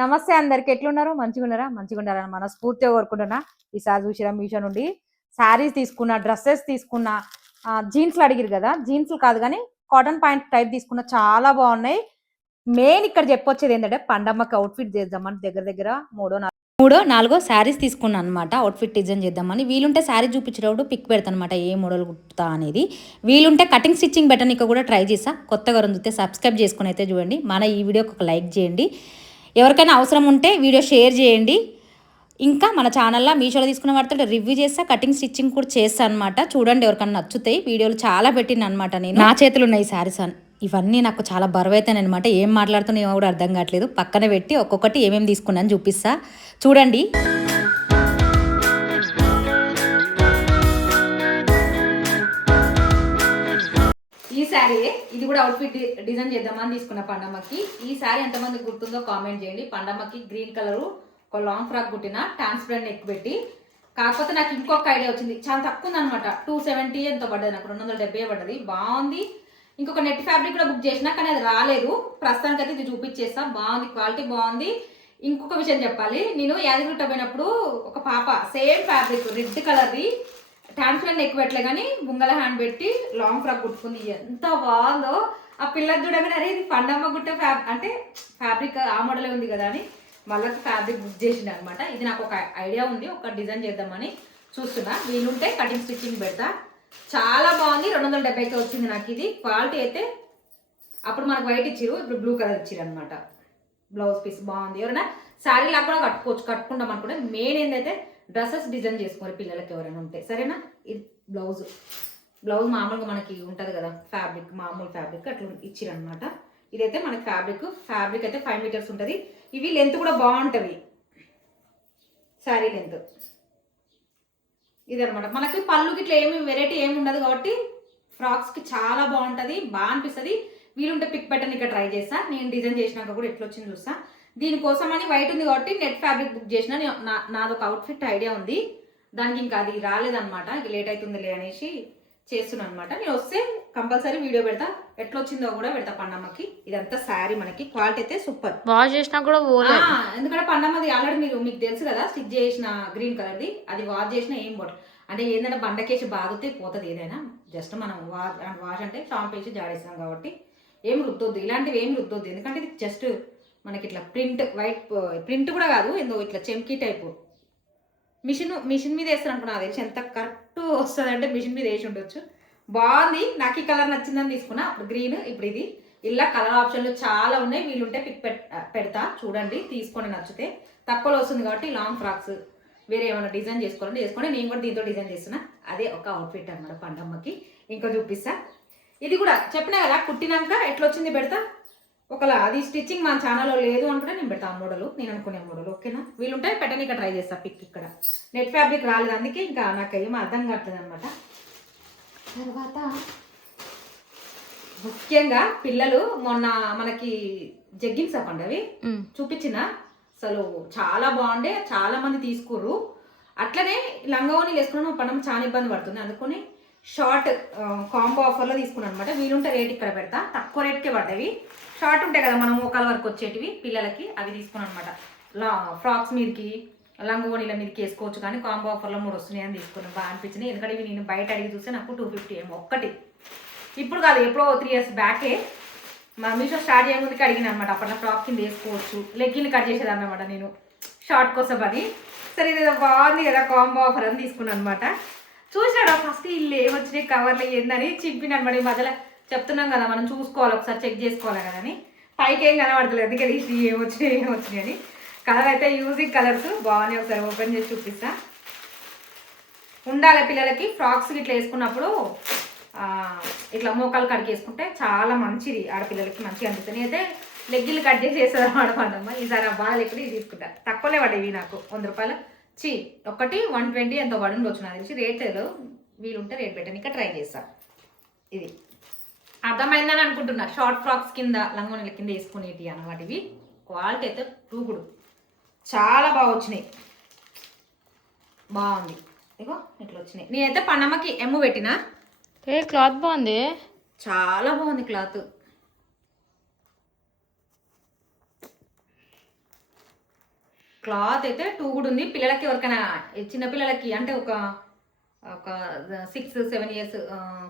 నమస్తే అందరికి, ఎట్లున్నారు? మంచిగున్నారా? మంచిగుండాలని మనస్ఫూర్తిగా కోరుకుంటున్నా. ఈసారి చూసిరా మీషో నుండి శారీస్ తీసుకున్నా, డ్రెస్సెస్ తీసుకున్నా, జీన్స్లు అడిగిరు కదా, జీన్స్లు కాదు కానీ కాటన్ ప్యాంట్ టైప్ తీసుకున్నా, చాలా బాగున్నాయి. మెయిన్ ఇక్కడ చెప్పొచ్చేది ఏంటంటే పండమ్మకి అవుట్ఫిట్ చేద్దామని దగ్గర దగ్గర మూడో నాలుగో శారీస్ తీసుకున్నాను అనమాట. అవుట్ఫిట్ డిజైన్ చేద్దామని. వీలుంటే శారీ చూపించేటప్పుడు పిక్ పెడతాను అనమాట, ఏ మోడల్ కుట్టుతా అనేది. వీలుంటే కటింగ్ స్టిచ్చింగ్ బెటర్ కూడా ట్రై చేసా. కొత్తగా చూస్తే సబ్స్క్రైబ్ చేసుకుని అయితే చూడండి. మన ఈ వీడియోకి ఒక లైక్ చేయండి. ఎవరికైనా అవసరం ఉంటే వీడియో షేర్ చేయండి. ఇంకా మన ఛానల్లో మీషోలో తీసుకున్న వాటితో రివ్యూ చేస్తా, కటింగ్ స్టిచ్చింగ్ కూడా చేస్తా అనమాట. చూడండి, ఎవరికైనా నచ్చుతాయి. వీడియోలు చాలా పెట్టిన అనమాట. నేను నా చేతులు ఉన్నాయి శారీస్ ఇవన్నీ నాకు చాలా బరువైతాయి అనమాట. ఏం మాట్లాడుతున్నా కూడా అర్థం కావట్లేదు. పక్కన పెట్టి ఒక్కొక్కటి ఏమేమి తీసుకున్నాను చూపిస్తా, చూడండి. ఈ శారీ ఇది కూడా అవుట్ఫిట్ డిజైన్ చేద్దామని తీసుకున్న పండమ్మకి. ఈ శారీ ఎంతమంది గుర్తుందో కామెంట్ చేయండి. పండమ్మకి గ్రీన్ కలరు ఒక లాంగ్ ఫ్రాక్ కుట్టిన, ట్రాన్స్పరెంట్ నెక్ పెట్టి. కాకపోతే నాకు ఇంకొక ఐడియా వచ్చింది, చాలా తక్కువ ఉందనమాట. 270 ఎంతో పడ్డది, నాకు 270 పడ్డది. బాగుంది. ఇంకొక నెట్ ఫ్యాబ్రిక్ కూడా బుక్ చేసినా కానీ అది రాలేదు. ప్రస్తుతానికి అయితే ఇది చూపించేస్తా. బాగుంది, క్వాలిటీ బాగుంది. ఇంకొక విషయం చెప్పాలి, నేను యాదగిరిగుట్ట పోయినప్పుడు ఒక పాప సేమ్ ఫ్యాబ్రిక్ రెడ్ కలర్ది ట్రాన్స్పరెంట్ నెక్ పెట్టలే కానీ బుంగల హ్యాండ్ పెట్టి లాంగ్ ఫ్రాక్ కుట్టుకుంది. ఎంత బాగుందో. ఆ పిల్లలు చూడగానే అరే ఇది పండమ్మ గుట్ట అంటే ఫ్యాబ్రిక్ ఆ మోడలే ఉంది కదా అని మళ్ళీ ఫ్యాబ్రిక్ బుక్ చేసింది అనమాట. ఇది నాకు ఒక ఐడియా ఉంది, ఒక డిజైన్ చేద్దామని చూస్తున్నా. వీలుంటే కటింగ్ స్టిచ్చింగ్ పెడతా. చాలా బాగుంది. 270కి వచ్చింది నాకు ఇది. క్వాలిటీ అయితే అప్పుడు మనకు వైట్ ఇచ్చిరు, ఇప్పుడు బ్లూ కలర్ ఇచ్చిరు అనమాట. బ్లౌజ్ పీస్ బాగుంది. ఎవరైనా శారీ లాగా కూడా కట్టుకోవచ్చు, కట్టుకుంటాం అనుకుంటే. మెయిన్ ఏంటంటే డ్రెస్సెస్ డిజైన్ చేసుకోవాలి పిల్లలకి ఎవరైనా ఉంటే. సరేనా? ఇది బ్లౌజ్ మామూలుగా మనకి ఉంటుంది కదా ఫ్యాబ్రిక్, మామూలు ఫ్యాబ్రిక్ అట్లా ఇచ్చిరనమాట. ఇదైతే మనకి ఫ్యాబ్రిక్ అయితే 5 మీటర్స్ ఉంటుంది. ఇవి లెంత్ కూడా బాగుంటుంది, శారీ లెంత్ ఇది అనమాట. మనకి పళ్ళుకి ఇట్లా ఏమి వెరైటీ ఏమి ఉండదు కాబట్టి ఫ్రాక్స్కి చాలా బాగుంటుంది, బాగా అనిపిస్తుంది. వీలుంటే పిక్ పెట్టని ఇక్కడ ట్రై చేస్తా. నేను డిజైన్ చేసినాక కూడా ఎట్లా వచ్చింది చూస్తా. దీనికోసం అని వైట్ ఉంది కాబట్టి నెట్ ఫ్యాబ్రిక్ బుక్ చేసిన. నాదొక అవుట్ఫిట్ ఐడియా ఉంది, దానికి ఇంకా అది రాలేదనమాట. ఇది లేట్ అవుతుందిలే అనేసి చేస్తున్నాను అనమాట. నేను వస్తే కంపల్సరీ వీడియో పెడతా, ఎట్లా వచ్చిందో కూడా పెడతా పండమ్మకి. ఇదంతా శారీ మనకి క్వాలిటీ అయితే సూపర్. వాష్ చేసినా కూడా ఎందుకంటే పండమ్మది ఆల్రెడీ మీకు తెలుసు కదా, స్టిచ్ చేసిన గ్రీన్ కలర్ది. అది వాష్ చేసిన ఏం పోదు. అంటే ఏంటంటే బండకేసి బాగితే పోతుంది ఏదైనా. జస్ట్ మనం వాష్ అంటే షాంపూ వేసి జాడేస్తాం కాబట్టి ఏం రుద్దొద్దు, ఇలాంటివి ఏం రుద్దొద్దు. ఎందుకంటే ఇది జస్ట్ మనకి ఇట్లా ప్రింట్, వైట్ ప్రింట్ కూడా కాదు, ఏందో ఇట్లా చెంకీ టైపు. మిషన్ మీద వేస్తారు అనుకున్నా. అది ఎంత కరెక్ట్ వస్తుంది అంటే మిషన్ మీద వేసి ఉండొచ్చు. బాగుంది. నాకు ఈ కలర్ నచ్చిందని తీసుకున్నా. అప్పుడు గ్రీన్, ఇప్పుడు ఇది. ఇలా కలర్ ఆప్షన్లు చాలా ఉన్నాయి. వీలుంటే పిక్ పెడతా, చూడండి, తీసుకొని నచ్చితే. తక్కువలో వస్తుంది కాబట్టి లాంగ్ ఫ్రాక్స్ వేరే ఏమైనా డిజైన్ చేసుకోవాలంటే చేసుకోండి. నేను కూడా దీంతో డిజైన్ చేస్తున్నా. అదే ఒక అవుట్ఫిట్ అనమాట పండమ్మకి. ఇంకా చూపిస్తా. ఇది కూడా చెప్పినా కదా, కుట్టినాక ఎట్లా వచ్చింది పెడతా. ఒకలా అది స్టిచ్చింగ్ మన ఛానల్లో లేదు అనుకుంటే నేను పెడతా ఆ మోడల్, నేను అనుకునే మోడల్. ఓకేనా? వీలుంటే పెట్టని ఇక్కడ ట్రై చేస్తా పిక్. ఇక్కడ నెట్ ఫ్యాబ్రిక్ రాలేదు, అందుకే ఇంకా నాకు ఏమో అర్థం కావట్లేదు అనమాట. తర్వాత ముఖ్యంగా పిల్లలు మొన్న మనకి జగ్గింగ్స్ అవ్వండి అవి చూపించిన, అసలు చాలా బాగుండే. చాలా మంది తీసుకుర్రు. అట్లనే లంగావోని వేసుకున్నాను పడడం చాలా ఇబ్బంది పడుతుంది. అందుకని షార్ట్ కాంబో ఆఫర్లో తీసుకున్నాను అనమాట. వీలుంటే రేట్ ఇక్కడ పెడతా. తక్కువ రేట్కే పడ్డవి. షార్ట్ ఉంటాయి కదా మనం మోకాల వరకు వచ్చేటివి పిల్లలకి, అవి తీసుకున్నాను అనమాట. ఫ్రాక్స్ మీదకి, లంగవోనీల మీదకి వేసుకోవచ్చు. కానీ కాంబో ఆఫర్లో 3 వస్తున్నాయి అని తీసుకున్నాను. బాగా అనిపించినాయి. ఎందుకంటే ఇవి నేను బయట అడిగి చూస్తే నాకు 250 ఏమో ఒక్కటి. ఇప్పుడు కాదు, ఎప్పుడో 3 ఇయర్స్ బ్యాకే మా మీషో స్టార్ట్ చేయక ముందుకి అడిగిన అనమాట. అప్పట్లో ఫ్రాక్ కింద వేసుకోవచ్చు, లెగ్గిన్ కట్ చేసేదాన్ని అనమాట నేను షార్ట్ కోసం అని. సరే ఇది బాగుంది కదా కాంబో ఆఫర్ అని తీసుకున్నాను అనమాట. చూసాడు ఫస్ట్ ఇల్లు ఏమొచ్చినాయి కవర్లు ఏందని చింపిన అనమాట. ఈ మధ్యలో చెప్తున్నాం కదా మనం చూసుకోవాలి, ఒకసారి చెక్ చేసుకోవాలి కదా అని. పైకి ఏం కనబడతలేదు, అందుకే తీసి ఏమొచ్చినాయి అని. కలర్ అయితే యూజింగ్ కలర్స్ బాగున్నాయి. ఒకసారి ఓపెన్ చేసి చూపిస్తా. ఉండాలి పిల్లలకి ఫ్రాక్స్ ఇట్లా వేసుకున్నప్పుడు ఇట్లా మోకాలు కడిగి వేసుకుంటే చాలా మంచిది, ఆడపిల్లలకి మంచిగా అనిపిస్తుంది. అయితే లెగ్గిలు కట్ చేసి వేస్తుంది అనమాట పండమ్మ. ఈసారి ఆ బాగా ఎప్పుడు ఇది తీసుకుంటా. తక్కువలే పడేవి నాకు, 100 రూపాయలు. ఒకటి 120 ఎంతో పడి ఉండొచ్చు నాకు తెలిసి. రేట్ వీలుంటే రేట్ పెట్టని ఇంకా ట్రై చేస్తా. ఇది అర్థమైందని అనుకుంటున్నా. షార్ట్ ఫ్రాక్స్ కింద, లంగోనీల కింద వేసుకునేటి అన్నమాట ఇవి. క్వాలిటీ అయితే టూగుడు, చాలా బాగా వచ్చినాయి. బాగుంది. ఇగో ఇట్లా వచ్చినాయి. నేనైతే పన్నమ్మకి ఎమ్ము పెట్టినా. క్లాత్ బాగుంది, చాలా బాగుంది క్లాత్. క్లాత్ అయితే 2 కూడా ఉంది. పిల్లలకి ఎవరికైనా చిన్న పిల్లలకి అంటే ఒక 6-7 ఇయర్స్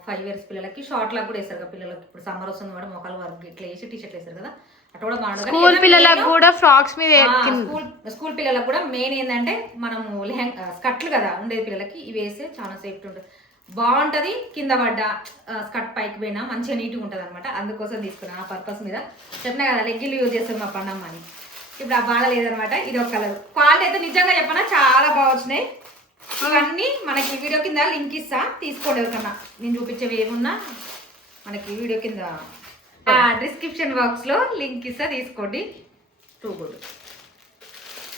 5 ఇయర్స్ పిల్లలకి షార్ట్ లాగా కూడా వేస్తారు కదా పిల్లలకి. ఇప్పుడు సమ్మర్ వస్తుంది కూడా మొక్కలు వరకు ఇట్లా వేసి టీషర్ట్లు వేస్తారు కదా, అట్లా కూడా బాగుంటుంది. స్కూల్ పిల్లలకు కూడా ఫ్రాక్స్ మీద స్కూల్ పిల్లలకు కూడా మెయిన్ ఏంటంటే మనము స్కర్ట్లు కదా ఉండేది పిల్లలకి, ఇవి వేస్తే చాలా సేఫ్టీ ఉంటుంది, బాగుంటది. కింద పడ్డ స్కర్ట్ పైకి పోయినా మంచిగా నీట్గా ఉంటుంది అనమాట. అందుకోసం తీసుకున్నాను ఆ పర్పస్ మీద. చెప్పినా కదా లెగ్గిన్లు యూజ్ చేస్తాం మా పండమ్మని. ఇప్పుడు ఆ బాధ లేదనమాట. ఇది ఒక కలర్. క్వాలిటీ అయితే నిజంగా చెప్పనా చాలా బాగా వచ్చినాయి. ఇవన్నీ మనకి వీడియో కింద లింక్ ఇస్తా, తీసుకోండి. ఎవరికన్నా నేను చూపించేవి ఏమున్నా మనకి వీడియో కింద డిస్క్రిప్షన్ బాక్స్ లో లింక్ ఇస్తా, తీసుకోండి. 2 గుడ్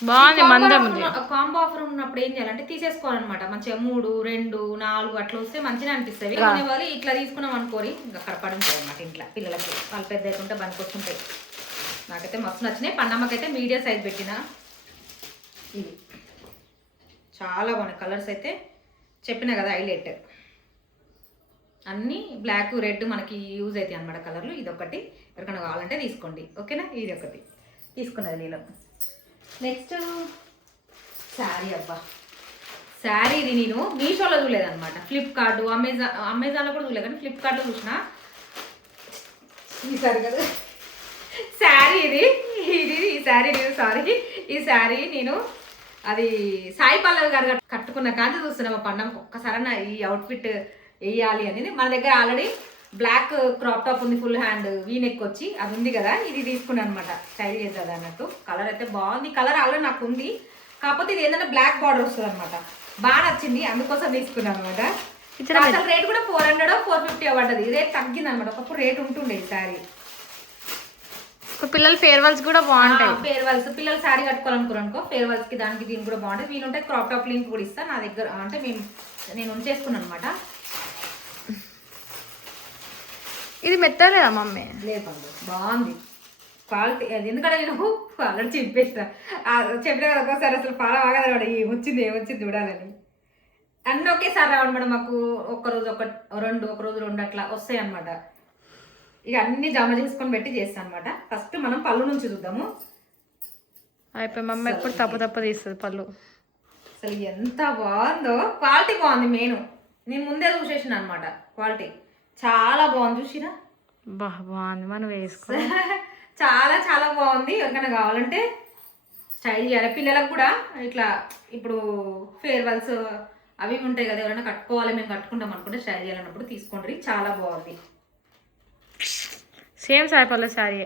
బాగుంది. మందం కాంబో ఆఫర్ ఉన్నప్పుడు ఏం చేయాలంటే తీసేసుకోవాలన్నమాట. మంచిగా 3, 2, 4 అట్లా వస్తే మంచిగా అనిపిస్తుంది. వాళ్ళు ఇట్లా తీసుకున్నాం అనుకోరి ఇంకా అక్కడ పడి ఉంటాయి అనమాట ఇంట్లో పిల్లలకి. వాళ్ళు పెద్ద అవుతుంటే బంకి వస్తుంటాయి. నాకైతే మస్తు నచ్చినాయి. పండమ్మకైతే మీడియం సైజ్ పెట్టిన. ఇది చాలా బాగున్నాయి కలర్స్ అయితే, చెప్పిన కదా హైలైట్. అన్నీ బ్లాక్ రెడ్ మనకి యూజ్ అవుతాయి అనమాట కలర్లు. ఇది ఒకటి ఎవరికైనా కావాలంటే తీసుకోండి, ఓకేనా. ఇది ఒకటి తీసుకున్నది నేను. నెక్స్ట్ శారీ. అబ్బా శారీ ఇది నేను మీషోలో చూడలేదన్నమాట, ఫ్లిప్కార్ట్ అమెజాన్లో కూడా చూడలేదు, కానీ ఫ్లిప్కార్ట్లో చూసిన ఈ శారీ కదా శారీ. ఈ శారీ నేను ఈ శారీ నేను అది సాయి పల్లవి గారు కట్టుకున్న కాంతి చూస్తున్నా మా పండగ. ఒక్కసారి ఈ అవుట్ఫిట్ వేయాలి అనేది. మన దగ్గర ఆల్రెడీ బ్లాక్ క్రాప్ టాప్ ఉంది, ఫుల్ హ్యాండ్ వీనెక్ వచ్చి అది ఉంది కదా, ఇది తీసుకున్నాను అనమాట స్టైల్ చేద్దాం అన్నట్టు. కలర్ అయితే బాగుంది. కలర్ ఆల్రెడీ నాకు ఉంది, కాకపోతే ఇది ఏంటంటే బ్లాక్ బార్డర్ వస్తుంది అనమాట. బాగా నచ్చింది, అందుకోసం తీసుకున్నాను అనమాట. అసలు రేట్ కూడా 400-450 పడ్డది. రేట్ తగ్గింది అనమాట. ఒకప్పుడు రేట్ ఉంటుండే ఈ శారీ. పిల్లల ఫేర్వెల్స్ కూడా బాగుంటాయి. ఫేర్వెల్స్ పిల్లలు శారీ కట్టుకోవాలనుకో ఫేర్వెల్స్ కి దానికి దీనికి కూడా బాగుంటుంది. వీలుంటే క్రాప్ టాప్ లింక్ కూడా ఇస్తా నా దగ్గర. అంటే నేను ఉంచేసుకున్నాను అనమాట. ఇది మెత్తలేదా మమ్మీ? లేదండి బాగుంది క్వాలిటీ. అది ఎందుకంటే నేను ఆల్రెడీ చెప్పేస్తా, చెప్పినా కదా ఒక్కోసారి అసలు పాల బాగా ఏమొచ్చింది చూడాలని. అన్నీ ఒకేసారి రావండి మేడం మాకు. ఒక్కరోజు ఒక రోజు రెండు అట్లా వస్తాయి అనమాట. ఇక అన్ని జమ చేసుకొని పెట్టి చేస్తాను అనమాట. ఫస్ట్ మనం పళ్ళు నుంచి చూద్దాము. అయిపోయి మమ్మీ ఎప్పుడు తప్పు తీస్తుంది పళ్ళు. అసలు ఎంత బాగుందో, క్వాలిటీ బాగుంది. నేను ముందే చూసేసిన అనమాట. క్వాలిటీ చాలా బాగుంది. చూసినా బాగుంది. మనం వేసుకో చాలా చాలా బాగుంది. ఎవరికైనా కావాలంటే స్టైల్ చేయాలి. పిల్లలకు కూడా ఇట్లా ఇప్పుడు ఫేర్వెల్స్ అవి ఉంటాయి కదా, ఎవరైనా కట్టుకోవాలి మేము కట్టుకుంటాం అనుకుంటే స్టైల్ చేయాలన్నప్పుడు తీసుకోండి. చాలా బాగుంది. సేమ్ సాయి పల్లవి శారీ.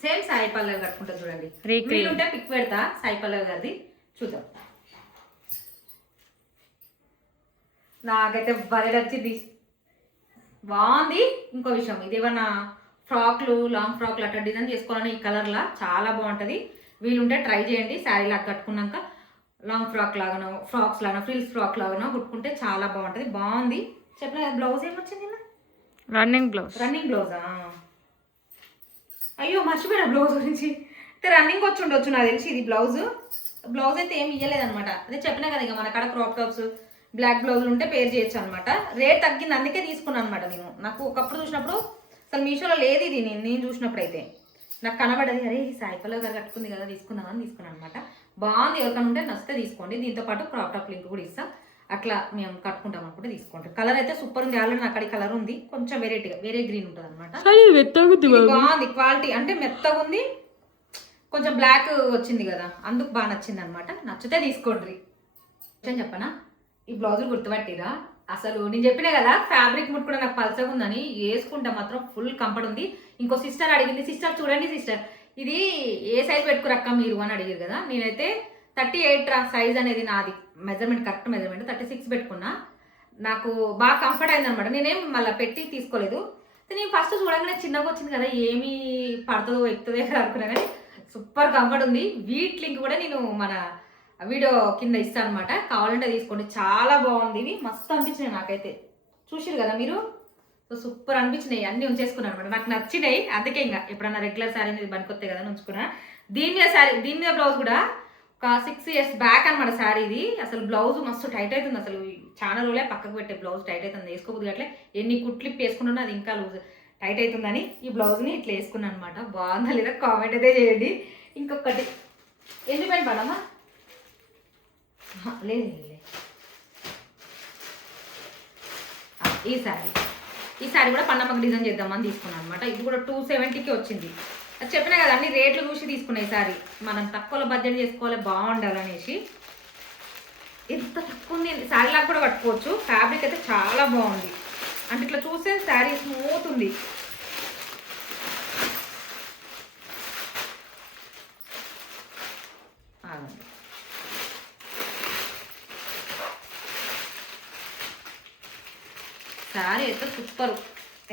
సేమ్ సాయి పల్లవి కట్టుకుంటా చూడండి. వీలుంటే పిక్ పెడతా సాయి పల్లవి గారిది, చూద్దాం. నాకైతే భలే నచ్చింది, బాగుంది. ఇంకో విషయం, ఇది ఏమన్నా ఫ్రాక్లు లాంగ్ ఫ్రాక్లు అట్లా డిజైన్ చేసుకోవాలని ఈ కలర్లా చాలా బాగుంటుంది. వీలుంటే ట్రై చేయండి. శారీ లాగా కట్టుకున్నాక లాంగ్ ఫ్రాక్ లాగానో ఫ్రాక్స్ లాగానో ఫ్రిల్స్ ఫ్రాక్ లాగానో కుట్టుకుంటే చాలా బాగుంటుంది. బాగుంది. చెప్పిన బ్లౌజ్ ఏమొచ్చింది? రన్నింగ్ బ్లౌజా? అయ్యో మర్చిపోయినా బ్లౌజ్ గురించి. అయితే రన్నింగ్ వచ్చి ఉండొచ్చు నాకు తెలిసి. ఇది బ్లౌజ్ అయితే ఏమి ఇవ్వలేదన్నమాట. అదే చెప్పినా కదా, ఇక మన కాడ క్రాప్ టాప్స్ బ్లాక్ బ్లౌజులు ఉంటే పేర్ చేయొచ్చు అనమాట. రేట్ తగ్గింది, అందుకే తీసుకున్నాను అనమాట. నాకు ఒకప్పుడు చూసినప్పుడు అసలు మీషోలో లేదు ఇది. నేను చూసినప్పుడు అయితే నాకు కనబడది, అరే ఈ సాయి పల్లవి గారు కట్టుకుంది కదా తీసుకున్నాను అనమాట. బాగుంది. ఎవరికైనా ఉంటే నచ్చితే తీసుకోండి. దీంతో పాటు క్రాప్ టాప్ లింక్ కూడా ఇస్తాం. అట్లా మేము కట్టుకుంటాం అనుకుంటే తీసుకోండి. కలర్ అయితే సూపర్ ఉంది. ఆల్రెడీ నాకు అక్కడ కలర్ ఉంది, కొంచెం వేరే గ్రీన్ ఉంటుంది అనమాట. బాగుంది క్వాలిటీ, అంటే మెత్తగా ఉంది. కొంచెం బ్లాక్ వచ్చింది కదా, అందుకు బాగా నచ్చింది అనమాట. నచ్చితే తీసుకోండి. చెప్పనా, ఈ బ్లౌజులు గుర్తుపట్టిరా? అసలు నేను చెప్పినా కదా ఫ్యాబ్రిక్ ముట్ కూడా నాకు పల్సగా ఉందని. వేసుకుంటే మాత్రం ఫుల్ కంఫర్ట్ ఉంది. ఇంకో సిస్టర్ అడిగింది, సిస్టర్ చూడండి సిస్టర్ ఇది ఏ సైజ్ పెట్టుకురక్క మీరు అని అడిగారు కదా. నేనైతే 38 సైజ్ అనేది నాది మెజర్మెంట్, కరెక్ట్ మెజర్మెంట్ 36 పెట్టుకున్నా. నాకు బాగా కంఫర్ట్ అయింది అనమాట. నేనేం మళ్ళీ పెట్టి తీసుకోలేదు. నేను ఫస్ట్ చూడగానే చిన్నగా వచ్చింది కదా, ఏమి పడుతుందో ఎక్కుతుందో కదా అనుకున్నా, కానీ సూపర్ కంఫర్ట్ ఉంది. వీటి లింక్ కూడా నేను మన వీడియో కింద ఇస్తాను అనమాట, కావాలంటే తీసుకోండి. చాలా బాగుంది. ఇవి మస్తు అనిపించినాయి నాకైతే. చూసిరు కదా మీరు, సో సూపర్ అనిపించినాయి. అన్నీ ఉంచేసుకున్నాను అనమాట, నాకు నచ్చినాయి. అందుకే ఇంకా ఎప్పుడన్నా రెగ్యులర్ శారీ అనేది పనికొస్తాయి కదా ఉంచుకున్నా. దీని మీద బ్లౌజ్ కూడా ఒక 6 years బ్యాక్ అనమాట శారీ ఇది. అసలు బ్లౌజ్ మస్తు టైట్ అవుతుంది. అసలు చాలా రోజులే పక్కకు పెట్టే బ్లౌజ్ టైట్ అవుతుంది. వేసుకోబోదు అట్లే ఎన్ని కుట్లిప్ వేసుకున్నా అది ఇంకా లూజ్ టైట్ అవుతుందని ఈ బ్లౌజ్ని ఇట్లా వేసుకున్నాను అనమాట. బాగుందా లేదా కామెంట్ అయితే చేయండి. ఇంకొకటి ఎన్ని పెన్ పడమ్మా లేదు లేదు. ఈ శారీ కూడా పండమ్మకి డిజైన్ చేద్దామని తీసుకున్నాను అనమాట. ఇది కూడా 270కి వచ్చింది. అది చెప్పినా కదా అన్ని రేట్లు చూసి తీసుకున్నా. ఈ శారీ మనం తక్కువలో బడ్జెట్ చేసుకోవాలి, బాగుండాలనేసి. ఎంత తక్కువ ఉంది, శారీ లాగా కూడా కట్టుకోవచ్చు. ఫ్యాబ్రిక్ అయితే చాలా బాగుంది. అంటే ఇట్లా చూస్తే శారీ స్మూత్ ఉంది. శారీ అయితే సూపర్.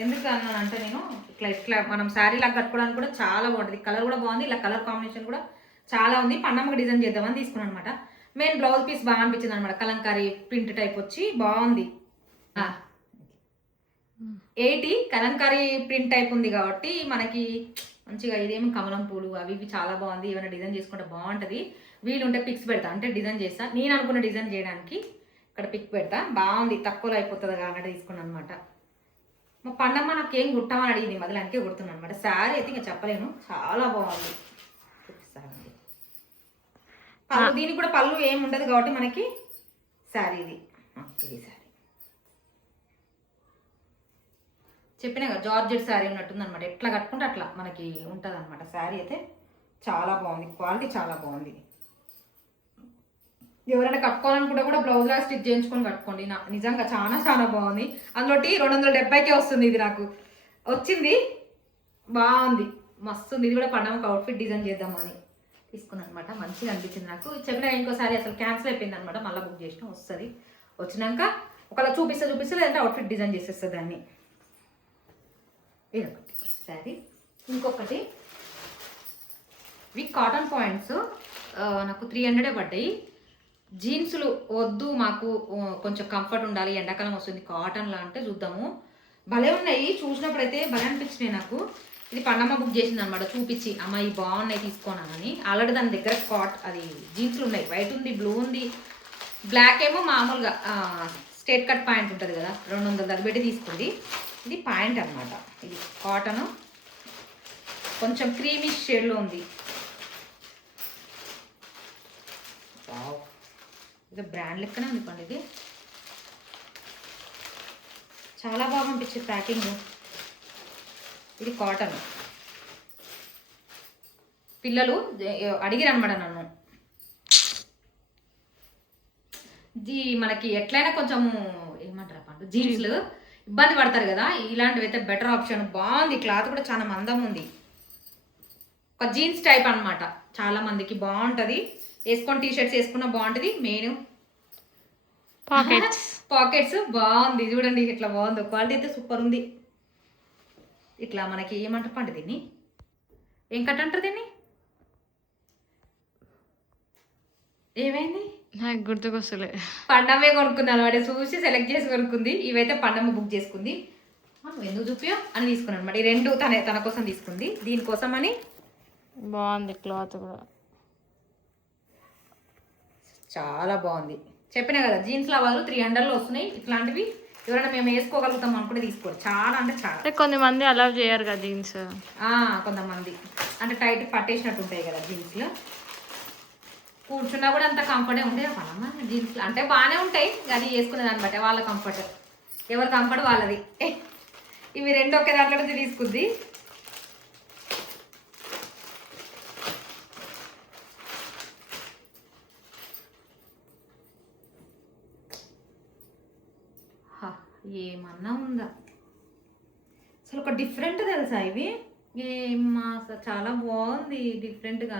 ఎందుకు అన్నానంటే నేను ఇట్లా మనం శారీ లాగా కట్టుకోవడానికి కూడా చాలా బాగుంటుంది. కలర్ కూడా బాగుంది, ఇలా కలర్ కాంబినేషన్ కూడా చాలా ఉంది. పండమ్మకి డిజైన్ చేద్దామని తీసుకున్నాను అనమాట. మెయిన్ బ్లౌజ్ పీస్ బాగా అనిపించింది అనమాట. కలంకారీ ప్రింట్ టైప్ వచ్చి బాగుంది. 80 కలంకారీ ప్రింట్ టైప్ ఉంది కాబట్టి మనకి మంచిగా ఇదేమో కమలం పూలు అవి ఇవి చాలా బాగుంది. ఏమైనా డిజైన్ చేసుకుంటే బాగుంటుంది. వీలుంటే పిక్స్ పెడతా, అంటే డిజైన్ చేస్తా. నేను అనుకున్న డిజైన్ చేయడానికి ఇక్కడ పిక్ పెడతా. బాగుంది, తక్కువలో అయిపోతుంది అన్నట్టు తీసుకున్నాను అనమాట. మా పండమ్మ నాకు ఏం కుట్టామని అడిగింది, మొదలనికే కుడుతున్నాను అనమాట. శారీ అయితే ఇంకా చెప్పలేను, చాలా బాగుంది. చూపిస్తానండి. పళ్ళు దీనికి కూడా పళ్ళు ఏమి ఉండదు కాబట్టి మనకి శారీ ఇది శారీ చెప్పినా కదా జార్జెట్ శారీ ఉన్నట్టుంది అనమాట. ఎట్లా కట్టుకుంటే అట్లా మనకి ఉంటుంది అనమాట. శారీ అయితే చాలా బాగుంది, క్వాలిటీ చాలా బాగుంది. ఎవరైనా కట్టుకోవాలనుకుంటే కూడా బ్లౌజ్ లా స్టిచ్ చేయించుకొని కట్టుకోండి. నిజంగా చాలా చాలా బాగుంది. అందులో 270కే వస్తుంది. ఇది నాకు వచ్చింది, బాగుంది, మస్తు ఉంది. ఇది కూడా పండగకి అవుట్ఫిట్ డిజైన్ చేద్దామని తీసుకున్నాను అనమాట. మంచిగా అనిపించింది నాకు. చెప్పిన ఇంకోసారి అసలు క్యాన్సిల్ అయిపోయింది అనమాట. మళ్ళీ బుక్ చేసిన వస్తుంది. వచ్చినాక ఒకవేళ చూపిస్తే లేదంటే అవుట్ఫిట్ డిజైన్ చేసేస్తుంది దాన్ని. ఇదొకటి శారీ. ఇంకొకటి ఇవి కాటన్ పాయింట్స్ నాకు 300 పడ్డాయి. జీన్సులు వద్దు మాకు, కొంచెం కంఫర్ట్ ఉండాలి, ఎండాకాలం వస్తుంది, కాటన్లా అంటే చూద్దాము. భలే ఉన్నాయి, చూసినప్పుడైతే భలే అనిపించినాయి నాకు. ఇది పండమ్మ బుక్ చేసింది అనమాట, చూపించి అమ్మ ఇవి బాగున్నాయి తీసుకోనానని. ఆల్రెడీ దాని దగ్గర అది జీన్స్లు ఉన్నాయి. వైట్ ఉంది, బ్లూ ఉంది, బ్లాక్ ఏమో మామూలుగా స్ట్రేట్ కట్ ప్యాంట్ ఉంటుంది కదా, 200 దగ్గర పెట్టి తీసుకుంది. ఇది ప్యాంట్ అనమాట. ఇది కాటన్, కొంచెం క్రీమిష్ షేడ్లో ఉంది. ఇది బ్రాండ్ లెక్కనే ఉంది పండి. ఇది చాలా బాగా అనిపించింది ప్యాకింగ్. ఇది కాటన్. పిల్లలు అడిగిరు అనమాట నన్ను, ఇది మనకి ఎట్లయినా కొంచెము ఏమంటారు పండు జీన్స్లు ఇబ్బంది పడతారు కదా, ఇలాంటివి అయితే బెటర్ ఆప్షన్. బాగుంది, క్లాత్ కూడా చాలా మందం ఉంది. ఒక జీన్స్ టైప్ అనమాట. చాలా మందికి బాగుంటుంది, వేసుకొని టీషర్ట్స్ వేసుకున్నా బాగుంటుంది. మెయిన్ పాకెట్స్ బాగుంది. చూడండి ఇట్లా బాగుంది, క్వాలిటీ అయితే సూపర్ ఉంది. ఇట్లా మనకి ఏమంటారు పండు దీన్ని, ఏం కట్ అంటారు దీన్ని, ఏమైంది నాకు గుర్తుకొస్తలే. పండమ్మే కొనుక్కుంది అనమాట. చూసి సెలెక్ట్ చేసి కొనుక్కుంది. ఇవైతే పండమ్మ బుక్ చేసుకుంది. మనం ఎందుకు చూపియో అని తీసుకున్నాను అనమాట. ఈ రెండు తన కోసం తీసుకుంది. దీనికోసం అని బాగుంది, క్లాత్ కూడా చాలా బాగుంది. చెప్పినా కదా జీన్స్లో వాళ్ళు 300లో వస్తున్నాయి. ఇట్లాంటివి ఎవరైనా మేము వేసుకోగలుగుతాం అనుకుంటే తీసుకోరు. చాలా అంటే చాలా. కొంతమంది అలౌ చేయరు కదా జీన్స్. కొంతమంది అంటే టైట్ పట్టేసినట్టు ఉంటాయి కదా జీన్స్లో, కూర్చున్నా కూడా అంత కంఫర్టే ఉంటాయి పనమ్మ జీన్స్లో. అంటే బాగానే ఉంటాయి, అది వేసుకునే దాన్ని బట్టి వాళ్ళ కంఫర్ట్, ఎవరి కంఫర్ట్ వాళ్ళది. ఇవి రెండు ఒకే దాంట్లో నుంచి తీసుకుంది. ఏమన్నా ఉందా అసలు, ఒక డిఫరెంట్ తెలుసా ఇవి. ఏమా అసలు చాలా బాగుంది, డిఫరెంట్గా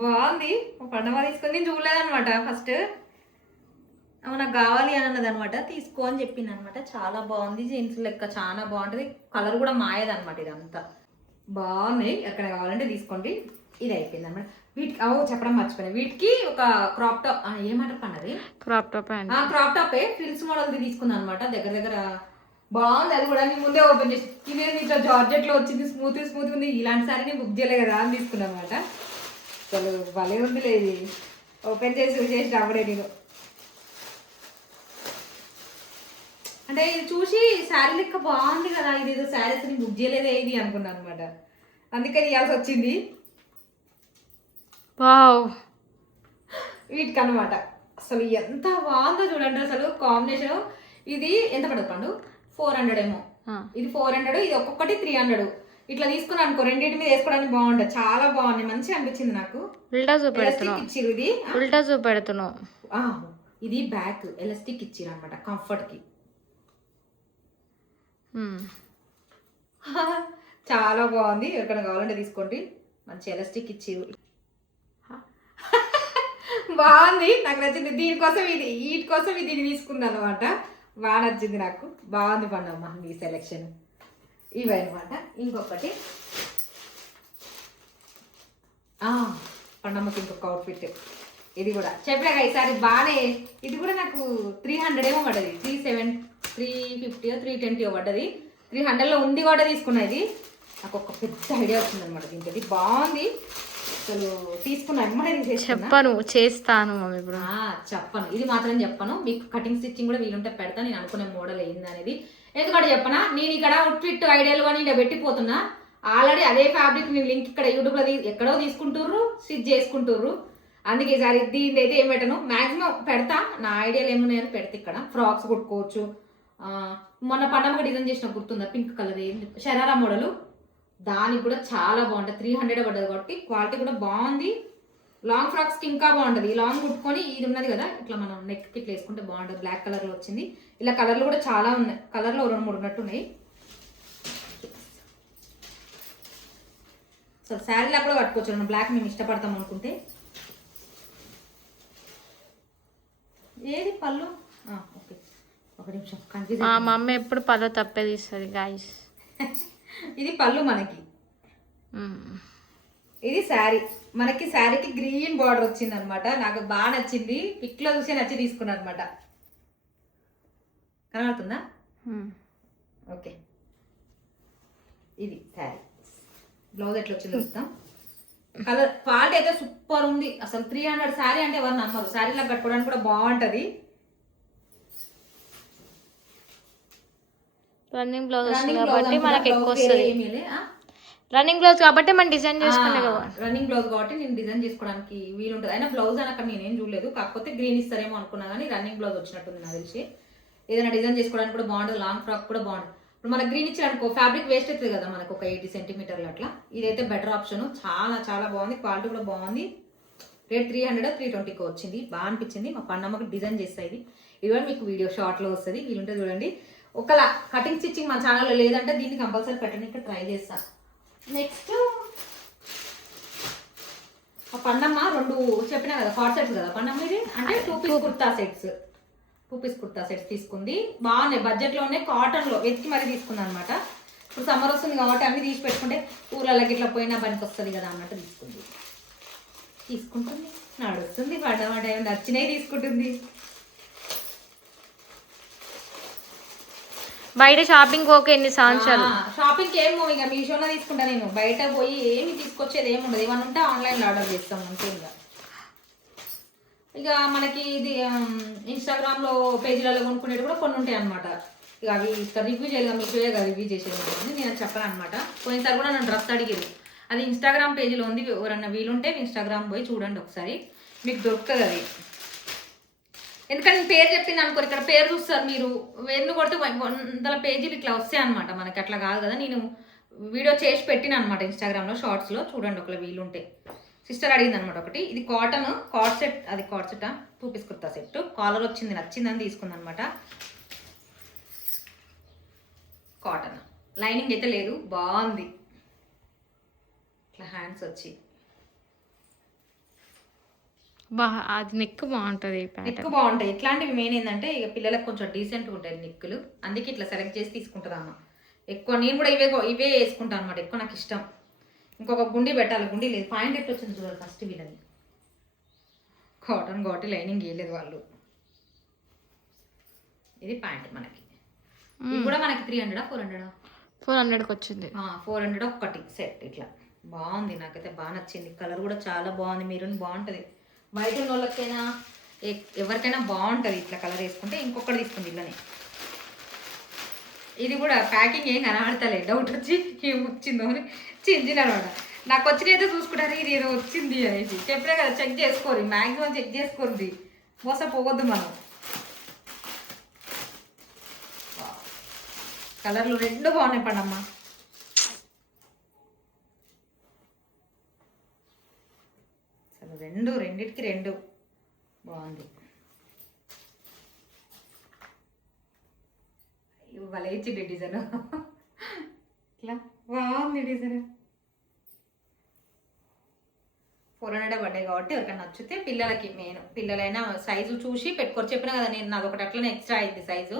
బాగుంది. పండగ తీసుకొని నేను చూడలేదనమాట. ఫస్ట్ నాకు కావాలి అని అన్నది అనమాట, తీసుకో అని చెప్పింది అనమాట. చాలా బాగుంది, జీన్స్ లెక్క చాలా బాగుంటుంది. కలర్ కూడా మాయదనమాట. ఇదంతా బాగున్నాయి, ఎక్కడ కావాలంటే తీసుకోండి. ఇది అయిపోయింది అనమాట. వీటికి చెప్పడం మర్చిపోయినా, వీటికి ఒక క్రాప్ టాప్ ఏమంటారు పన్నది, క్రాప్ టాప్ క్రాప్ టాపే ఫ్రిల్స్ మోడల్ది తీసుకుంది అనమాట. దగ్గర బాగుంది. అది కూడా నేను ముందే ఓపెన్ చేసి, ఇదే ఇట్లా జార్జెట్లో వచ్చింది, స్మూత్ ఉంది. ఇలాంటి సారీ నేను బుక్ చేయలే కదా అని తీసుకున్నాను అనమాట. అసలు భలే ఉంది లేదు, ఓపెన్ చేసి అప్పుడే నేను అంటే ఇది చూసి శారీ లెక్క బాగుంది కదా, ఇది ఏదో శారీస్ నేను బుక్ చేయలేదే ఇది అనుకున్నాను అనమాట. అందుకని ఇవ్వాల్సి వచ్చింది. వావ్, వీటికి అనమాట. అసలు ఎంత బాగుందో చూడండి అసలు కాంబినేషన్. ఇది ఎంత పడదు పండు? 400 ఏమో. ఇది 400, ఇది ఒక్కొక్కటి 300. ఇట్లా తీసుకున్నాను అనుకో, రెండింటి మీద వేసుకోవడానికి బాగుంటుంది. చాలా బాగుంది, మంచిగా అనిపించింది నాకు. ఉల్టా చూపెడుతున్నావు, ఇచ్చిరు ఇది. ఉల్టా చూపెడుతున్నావు. ఇది బ్యాక్ ఎలాస్టిక్ ఇచ్చిరు అనమాట కంఫర్ట్ కి. చాలా బాగుంది, ఎక్కడ కావాలంటే తీసుకోండి. మంచి ఎలాస్టిక్ ఇచ్చిరు, బాగుంది, నాకు నచ్చింది. దీనికోసం ఇది, వీటి కోసం ఇది తీసుకుంది అనమాట. బాగా నచ్చింది నాకు, బాగుంది పండమ్మ మీ సెలెక్షన్. ఇవి అనమాట. ఇంకొకటి పండమ్మకి ఇంకొక అవుట్ఫిట్. ఇది కూడా చెప్పాక ఈసారి బాగానే. ఇది కూడా నాకు 300 ఏమో పడ్డది, 350 320 పడ్డది. 300లో ఉంది కూడా తీసుకున్నా. ఇది నాకు ఒక పెద్ద ఐడియా వచ్చింది అనమాట దీంట్లో. ఇది బాగుంది అసలు, తీసుకున్నా ఎమ్మడే తీసేసుకున్నా. చెప్పను, చేస్తాను మమ్మీ ఇప్పుడు. చెప్పను, ఇది మాత్రం చెప్పను. మీకు కటింగ్ స్టిచ్చింగ్ కూడా వీలుంటే పెడతా, నేను అనుకునే మోడల్ ఏంది అనేది. ఎందుకంటే చెప్పనా, నేను ఇక్కడ అవుట్ఫిట్ ఐడియాలు అని ఇక్కడ పెట్టిపోతున్నా. ఆల్రెడీ అదే ఫ్యాబ్రిక్ నేను లింక్ ఇక్కడ యూట్యూబ్లో ఎక్కడో తీసుకుంటుర్రు, స్టిచ్ చేసుకుంటుర్రు. అందుకే ఈసారి దీని అయితే ఏం పెట్టను, మాక్సిమం పెడతా. నా ఐడియాలు ఏమున్నాయని పెడతా. ఇక్కడ ఫ్రాక్స్ కుట్టుకోవచ్చు. మొన్న పండగ డిజైన్ చేసిన గుర్తుందా, పింక్ కలర్ షరారా మోడలు, దానికి కూడా చాలా బాగుంటుంది. 300 పడ్డది కాబట్టి క్వాలిటీ కూడా బాగుంది. లాంగ్ ఫ్రాక్స్కి ఇంకా బాగుంటుంది. ఈ లాంగ్ కుట్టుకొని ఇది ఉన్నది కదా, ఇట్లా మనం నెక్కి ఇట్లా వేసుకుంటే బాగుంటుంది. బ్లాక్ కలర్లో వచ్చింది. ఇలా కలర్లు కూడా చాలా ఉన్నాయి, కలర్లో 2-3 ఉన్నట్టు ఉన్నాయి. సో శారీలా కూడా కట్టుకోవచ్చు. మనం బ్లాక్ మేము ఇష్టపడతాం అనుకుంటే. ఏది పళ్ళు? ఓకే, ఒక నిమిషం కన్ఫ్యూజ్. మా మమ్మీ ఎప్పుడు పళ్ళు తప్పే తీస్తుంది గాయస్. ఇది పళ్ళు మనకి. ఇది శారీ మనకి. శారీకి గ్రీన్ బార్డర్ వచ్చింది అనమాట. నాకు బాగా నచ్చింది, పిక్లో చూసి నచ్చి తీసుకున్నాను అనమాట. కనబడుతుందా? ఓకే, ఇది శారీ. బ్లౌజ్ ఎట్లా వచ్చిందో చూద్దాం. కలర్ క్వాలిటీ అయితే సూపర్ ఉంది అసలు. 300 శారీ అంటే ఎవరు నమ్మరు. శారీలా కట్టుకోవడానికి కూడా బాగుంటది. రన్నింగ్ బ్లౌజ్ కాబట్టి మనకి ఎక్కువ వస్తుంది. రన్నింగ్ బ్లౌజ్ కాబట్టి మనం డిజైన్ చేసుకునే కదా. రన్నింగ్ బ్లౌజ్ కాబట్టి నేను డిజైన్ చేసుకోవడానికి వీలుంటుంది. అయినా బ్లౌజ్ అని అక్కడ నేనేం చూడలేదు, కాకపోతే గ్రీన్ ఇస్తారేమో అనుకున్నా. కానీ రన్నింగ్ బ్లౌజ్ వచ్చినట్టుంది నాకు తెలిసి. ఏదైనా డిజైన్ చేసుకోవడానికి కూడా బాగుంటుంది. లాంగ్ ఫ్రాక్ కూడా బాగుంటుంది. ఇప్పుడు మనకు గ్రీన్ ఇచ్చారనుకో, ఫ్యాబ్రిక్ వేస్ట్ అవుతుంది కదా మనకు, ఒక 80 సెంటీమీటర్లు అట్లా. ఇదైతే బెటర్ ఆప్షన్. చాలా చాలా బాగుంది, క్వాలిటీ కూడా బాగుంది. రేట్ 300 320కి వచ్చింది. బాగా అనిపించింది. మా పండమ్మకి డిజైన్ చేస్తాయి. ఇది కూడా మీకు వీడియో షార్ట్లో వస్తుంది, వీలుంటే చూడండి. ఒకలా కటింగ్ స్టిచ్చింగ్ మన ఛానల్లో లేదంటే దీన్ని కంపల్సరీ పెట్టడానికి ట్రై చేస్తా. నెక్స్ట్ పండమ్మ 2 చెప్పినా కదా, కార్డ్ సెట్స్ కదా పండమ్మ. ఇది అంటే 2 piece kurta sets, 2 piece kurta sets తీసుకుంది. బాగున్నాయి, బడ్జెట్లోనే కాటన్లో వెతికి మరీ తీసుకుంది అనమాట. ఇప్పుడు సమ్మర్ వస్తుంది కాబట్టి అన్ని తీసి పెట్టుకుంటే ఊర్లకి ఇట్లా పోయినా పనికి వస్తుంది కదా అన్నట్టు తీసుకుంటుంది. నడుస్తుంది, పడ్డమాట నచ్చినవి తీసుకుంటుంది. బయట షాపింగ్ ఓకే ఎన్ని సంవత్సరాలు. షాపింగ్కి ఏమో ఇక మీషోలో తీసుకుంటా నేను. బయట పోయి ఏమి తీసుకొచ్చేది ఏమి ఉండదు. ఏమన్నా ఉంటే ఆన్లైన్లో ఆర్డర్ చేస్తాం అంతే. ఇక మనకి ఇది ఇన్స్టాగ్రామ్లో పేజీలలో కొనుక్కునేవి కూడా కొన్ని ఉంటాయి అనమాట. ఇక అవి ఇక్కడ రివ్యూ చేయాలి, మీషోగా రివ్యూ చేసేది అని నేను చెప్పాను అనమాట. పోయినసారి కూడా నన్ను డ్రెస్ అడిగారు, అది ఇన్స్టాగ్రామ్ పేజీలో ఉంది. ఎవరన్నా వీలుంటే ఇన్స్టాగ్రామ్ పోయి చూడండి ఒకసారి, మీకు దొరుకుతుంది అది. ఎందుకంటే నేను పేరు చెప్పింది అనుకోరు, ఇక్కడ పేరు చూస్తారు మీరు. ఎందుకు కొడితే 100 పేజీలు ఇట్లా వస్తాయి అనమాట. మనకి అట్లా కాదు కదా. నేను వీడియో చేసి పెట్టిన అనమాట ఇన్స్టాగ్రామ్లో షార్ట్స్లో, చూడండి ఒకవేళ వీలుంటే. సిస్టర్ అడిగింది అనమాట ఒకటి. ఇది కాటన్ కార్డ్ సెట్, అది cord set 2 piece kurta set. Collar వచ్చింది, నచ్చిందని తీసుకుంది అనమాట. కాటన్ లైనింగ్ అయితే లేదు, బాగుంది. ఇట్లా హ్యాండ్స్ వచ్చి అది నెక్ బాగుంటుంది, నెక్ బాగుంటాయి. ఇట్లాంటివి మెయిన్ ఏంటంటే ఇక పిల్లలకు కొంచెం డీసెంట్గా ఉంటాయి నెక్కులు, అందుకే ఇట్లా సెలెక్ట్ చేసి తీసుకుంటారు అమ్మ. ఎక్కువ నేను కూడా ఇవే వేసుకుంటాను అనమాట, ఎక్కువ నాకు ఇష్టం. ఇంకొక గుండి పెట్టాలి, గుండి లేదు. పాయింట్ ఎట్లా వచ్చింది చూడాలి ఫస్ట్. వీళ్ళని కాటన్ కాబట్టి లైనింగ్ వేయలేదు వాళ్ళు. ఇది పాయింట్ మనకి. ఇది కూడా మనకి 300 400కి వచ్చింది. 400 ఒకటి సెట్. ఇట్లా బాగుంది, నాకైతే బాగా నచ్చింది. కలర్ కూడా చాలా బాగుంది, మెరూన్ బాగుంటుంది. బయట ఉన్న వాళ్ళకైనా ఎవరికైనా బాగుంటుంది ఇట్లా కలర్ వేసుకుంటే. ఇంకొకటి తీసుకుంది ఇళ్ళని. ఇది కూడా ప్యాకింగ్ ఏం కనబడతలే, డౌట్ వచ్చి ఏం వచ్చిందో అని చించిన అనమాట. నాకు వచ్చినైతే చూసుకుంటారు ఇది ఏదో వచ్చింది అనేసి. చెప్పలే కదా, చెక్ చేసుకోరు, మ్యాక్సిమం చెక్ చేసుకోరు. మోసపోవద్దు మనం. కలర్లు రెండు బాగున్నాయి పండమ్మ. అసలు రెండిటికి రెండు బాగుంది. భలే ఇచ్చింది డిజైన్. ఇట్లా బాగుంది డిజైన్. 400 పడ్డాయి కాబట్టి ఎవరికైనా నచ్చితే పిల్లలకి మెయిన్ పిల్లలైనా సైజు చూసి పెట్టుకోరు. చెప్పినా కదా నేను నాది ఒకటి అట్లనే ఎక్స్ట్రా అయింది సైజు.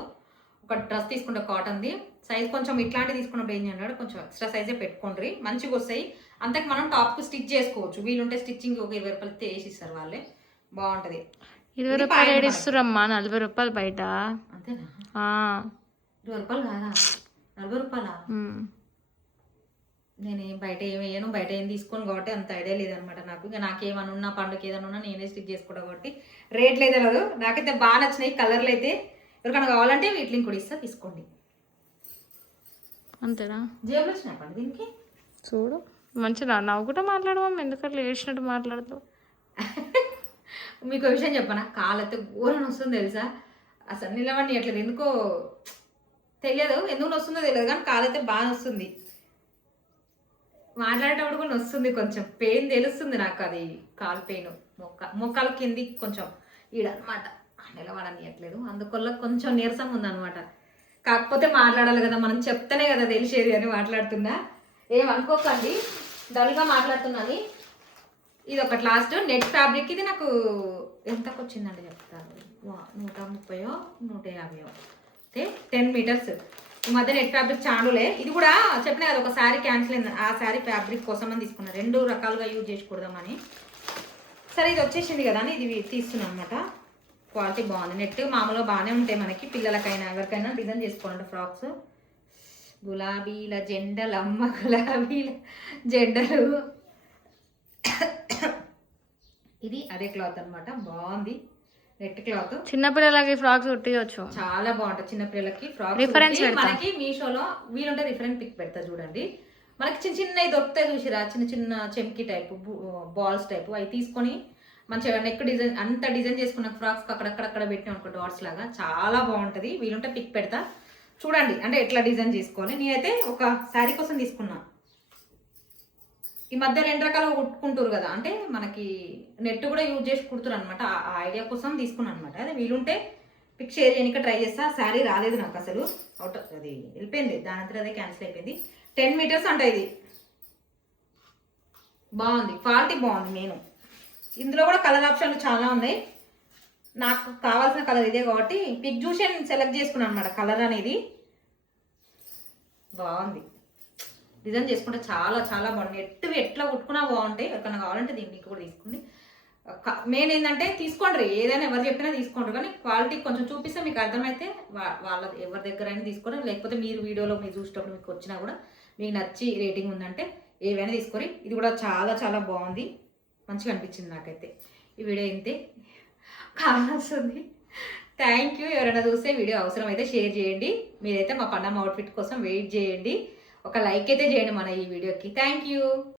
ఒక డ్రెస్ తీసుకుంటే కాటన్ది సైజ్ కొంచెం ఇట్లాంటివి తీసుకున్నప్పుడు ఏం చేయాలి కొంచెం ఎక్స్ట్రా సైజే పెట్టుకోండి, మంచిగా వస్తాయి. అంతకు మనం టాప్కు స్టిచ్ చేసుకోవచ్చు. వీలుంటే స్టిచ్చింగ్ ఒక 20 రూపాయలు వేసి ఇస్తారు వాళ్ళే, బాగుంటుంది. 20 రూపాయలు ఏడిస్తురమ్మా, 40 రూపాయలు బయట. అంతేనా? 20 రూపాయలు కాదా, 40 రూపాయలా? నేను బయట ఏం వేయను, బయట ఏం తీసుకోను కాబట్టి అంత ఐడియా లేదనమాట నాకు. ఇక నాకేమన్నా ఉన్నా పండుగ ఏదైనా ఉన్నా నేనే స్టిచ్ చేసుకుంటా కాబట్టి రేట్లు అయితే లేదు. నాకైతే బాగా నచ్చినాయి కలర్లు అయితే. ఎవరికైనా కావాలంటే వీటిని కూడా ఇస్తా, తీసుకోండి. అంతేనా? జేబులు వచ్చినాయి పండు దీనికి. చూడు మంచిగా నవ్వు కూడా మాట్లాడమా, ఎందుకట్లా ఏడ్చినట్టు మాట్లాడుతూ. మీకు విషయం చెప్పనా, కాలైతే ఘోరం వస్తుంది తెలుసా. అసలు నిలబడి అట్లేదు ఎందుకో తెలియదు, ఎందుకు వస్తుందో తెలియదు కానీ కాలైతే బాగా వస్తుంది. మాట్లాడేటప్పుడు కూడా వస్తుంది, కొంచెం పెయిన్ తెలుస్తుంది నాకు. అది కాలు పెయిన్ మొక్కల కింది కొంచెం ఈడనమాట నిలబడనియట్లేదు, అందువల్ల కొంచెం నీరసంగా ఉందన్నమాట. కాకపోతే మాట్లాడాలి కదా, మనం చెప్తేనే కదా తెలిసేది అని మాట్లాడుతున్నా. ఏమనుకోకండి డల్గా మాట్లాడుతున్నాను. ఇది ఒకటి లాస్ట్ నెట్ ఫ్యాబ్రిక్. ఇది నాకు ఎంతకు వచ్చిందండి చెప్తాను, 130 150 అయితే 10 మీటర్స్. ఈ మధ్య నెట్ ఫ్యాబ్రిక్ చాలులే. ఇది కూడా చెప్పినా కదా ఒక శారీ క్యాన్సిల్ అయింది, ఆ శారీ ఫ్యాబ్రిక్ కోసం అని తీసుకున్నాను. 2 రకాలుగా యూజ్ చేసుకూడదామని. సరే ఇది వచ్చేసింది కదా అని ఇది తీస్తున్నాను అనమాట. క్వాలిటీ బాగుంది. నెట్ మామూలుగా బాగానే ఉంటాయి మనకి, పిల్లలకైనా ఎవరికైనా డిజైన్ చేసుకోవాలంటే ఫ్రాక్స్. గులాబీల జెండలు, అమ్మ గులాబీల జెండలు. ఇది అదే క్లాత్ అనమాట, బాగుంది నెట్ క్లాత్. చిన్నపిల్లలకి ఫ్రాక్స్ కుట్టియచ్చు, చాలా బాగుంటుంది చిన్నపిల్లలకి ఫ్రాక్స్. మనకి మీషోలో వీలుంటే రిఫరెంట్ పిక్ పెడతా చూడండి. మనకి చిన్న చిన్నవి దొరుకుతాయి చూసిరా, చిన్న చిన్న చెంకి టైపు బాల్స్ టైపు, అవి తీసుకొని మంచిగా నెక్ డిజైన్ అంత డిజైన్ చేసుకున్న ఫ్రాక్స్ అక్కడక్కడ పెట్టినా అనుకో డాట్స్ లాగా, చాలా బాగుంటుంది. వీలుంటే పిక్ పెడతా చూడండి, అంటే ఎట్లా డిజైన్ చేసుకోవాలి. నేనైతే ఒక శారీ కోసం తీసుకున్నా. ఈ మధ్య 2 రకాలుగా కుట్టుకుంటారు కదా, అంటే మనకి నెట్ కూడా యూజ్ చేసి కుడుతురు అనమాట. ఆ ఐడియా కోసం తీసుకున్నాను అనమాట. అదే వీలుంటే పిక్ షేర్ చేయడానికి ట్రై చేస్తా. శారీ రాలేదు నాకు అసలు, అవుట్ అది వెళ్ళిపోయింది, దాని అంతా అదే క్యాన్సిల్ అయిపోయింది. 10 మీటర్స్ అంటే ఇది బాగుంది, క్వాలిటీ బాగుంది. నేను ఇందులో కూడా కలర్ ఆప్షన్లు చాలా ఉన్నాయి. నాకు కావాల్సిన కలర్ ఇదే కాబట్టి పిక్ చూసి సెలెక్ట్ చేసుకున్నాను అనమాట. కలర్ అనేది బాగుంది, డిజైన్ చేసుకుంటే చాలా చాలా బాగుంది. ఎట్లా కుట్టుకున్నా బాగుంటాయి. ఎవరికైనా కావాలంటే దీన్ని కూడా తీసుకోండి. మెయిన్ ఏంటంటే తీసుకోండి, ఏదైనా ఎవరు చెప్పినా తీసుకోండి, కానీ క్వాలిటీ కొంచెం చూపిస్తే మీకు అర్థమైతే వాళ్ళ ఎవరి దగ్గర అయినా తీసుకోండి. లేకపోతే మీరు వీడియోలో మీరు చూసేటప్పుడు మీకు వచ్చినా కూడా మీకు నచ్చి రేటింగ్ ఉందంటే ఏవైనా తీసుకొని. ఇది కూడా చాలా చాలా బాగుంది, మంచిగా అనిపించింది నాకైతే. ఈ వీడియో ఇంతే, కావాల్సింది. Thank you. ఎవరైనా చూస్తే వీడియో అవసరం అయితే షేర్ చేయండి. మీరైతే మా పండమ్మ అవుట్ఫిట్ కోసం వెయిట్ చేయండి. ఒక లైక్ అయితే చేయండి మన ఈ వీడియోకి. Thank you.